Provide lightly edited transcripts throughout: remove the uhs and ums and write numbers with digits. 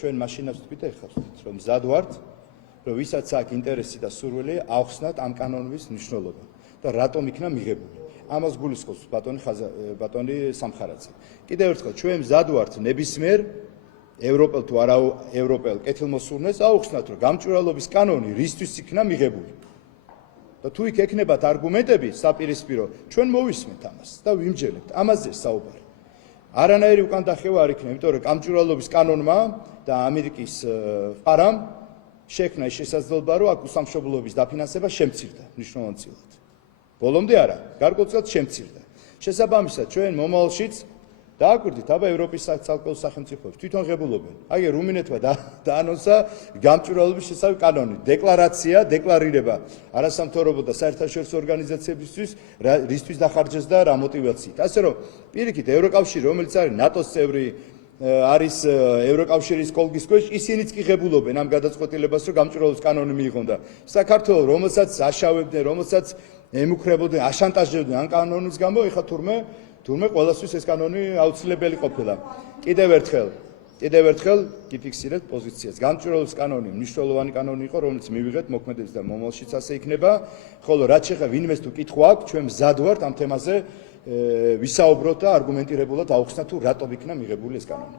ჩვენ მაშინაც თქვით ეხავთ, რომ მზად ვართ, რომ ვისაც აქვს ინტერესი და სურვილი ახსნათ ამ კანონის მნიშვნელობა და რატომ იქნა მიღებული. ამას გულისხმობს ბატონი სამხარაძე. კიდევ ერთხელ ჩვენ მზად ვართ ნებისმიერ ევროპელ თუ არა ევროპელ კეთილმოსურნეს აუხსნათ, რომ გამჭვირვალობის კანონი რისთვის იქნა მიღებული. და თუ იქ ექნებათ არგუმენტები საპირისპირო, ჩვენ მოვისმენთ ამას და ვიმჯერებთ. ამაზე საუბარი. არანაირი უკან დახევა არ იქნება, იმიტომ რომ გამჭვირვალობის კანონმა და ამერიკის ფარამ შექმნა ის შესაძლებლობა, რომ აქ უსამშობლოების დაფინანსება შემცირდა მნიშვნელოვნად. ბოლომდე არა, გარკვეულწილად შემცირდა. შესაბამისად, ჩვენ მომავალშიც დააკვირდით აბა ევროპის ცალკეულ სახელმწიფოებს თვითონ ღებულობენ. აი რუმინეთმა დაანონსა გამჭვირვალობის შესახებ კანონი, დეკლარაცია, დეკლარირება არასამთავრობო და საერთაშორისო ორგანიზაციებისთვის, რისთვის დახარჯეს და რა მოტივაციით. ასე რომ პირიქით ევროკავშირი, რომელიც არის ნატოს წევრი, არის ევროკავშირის კოლგის ქვეშ, ისინიც კი ღებულობენ ამ გადაწყვეტილებას, რომ გამჭვირვალობის კანონი მიიღონ და საქართველოს, რომელსაც აშავებდნენ, რომელსაც ემუქრებოდნენ, აშანტაჟებდნენ ამ კანონის გამო, ეხლა თურმე ყველასთვის ეს კანონი აუცილებელი ყოფილა. კიდევ ერთხელ გიფიქსირეთ პოზიციას. გამჭვირვალობის კანონი მნიშვნელოვანი კანონი იყო, რომელიც მივიღეთ მოქმედებს და მომავალშიც ასე იქნება, ხოლო რაც შეეხება ვინმეს თუ კითხვა აქვს, ჩვენ მზად ვართ ამ თემაზე ვისაუბროთ და არგუმენტირებულად ავხსნათ თუ რატომ იქნა მიღებული ეს კანონი.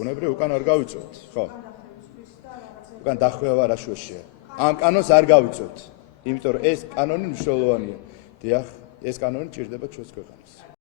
ბუნებრივია უკან არ გავიწევთ, ხო? უკან დახვევა არაშუაშია. ამ კანონს არ გავიწევთ, იმიტომ რომ ეს კანონი მნიშვნელოვანია. დიახ, ეს კანონი ჭირდება ჩვენს ქვეყანას.